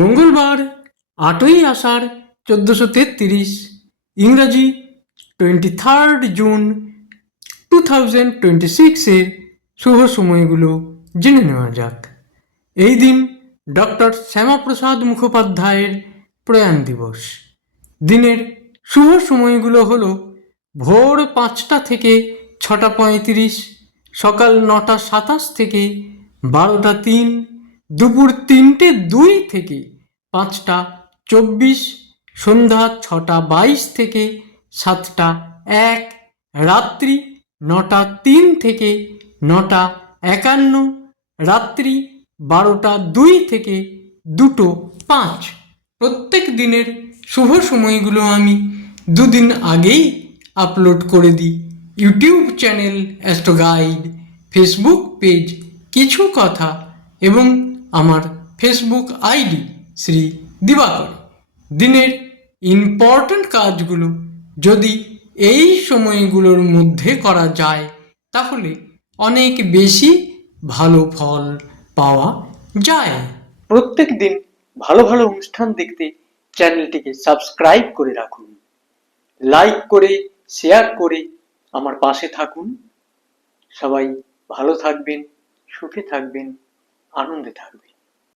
মঙ্গলবার 8ই আষাঢ় 1433, ইংরাজি 23 জুন 2026 শুভ সময়গুলো জেনে নেওয়া যাক। এই দিন ডক্টর শ্যামাপ্রসাদ মুখোপাধ্যায়ের প্রয়াণ দিবস। দিনের শুভ সময়গুলো হলো ভোর 5টা থেকে 6টা 35, সকাল 9টা 27 থেকে 12টা 3, দুপুর 3টে 2 থেকে 5টা 24, সন্ধ্যা 6টা 22 থেকে 7টা 1, রাত্রি 9টা 3 থেকে 9টা 51, রাত্রি 12টা 2 থেকে 2টো 5। প্রত্যেক দিনের শুভ সময়গুলো আমি দুদিন আগেই আপলোড করে দিই YouTube channel astro guide, Facebook page কিছু কথা এবং আমার ফেসবুক আইডি শ্রী দিবাকর। দিনের ইম্পর্ট্যান্ট কাজগুলো যদি এই সময়গুলোর মধ্যে করা যায় তাহলে অনেক বেশি ভালো ফল পাওয়া যায়। প্রত্যেক দিন ভালো ভালো অনুষ্ঠান দেখতে চ্যানেলটিকে সাবস্ক্রাইব করে রাখুন, লাইক করে শেয়ার করে আমার পাশে থাকুন। সবাই ভালো থাকবেন, সুখে থাকবেন, আনন্দে থাকবেন।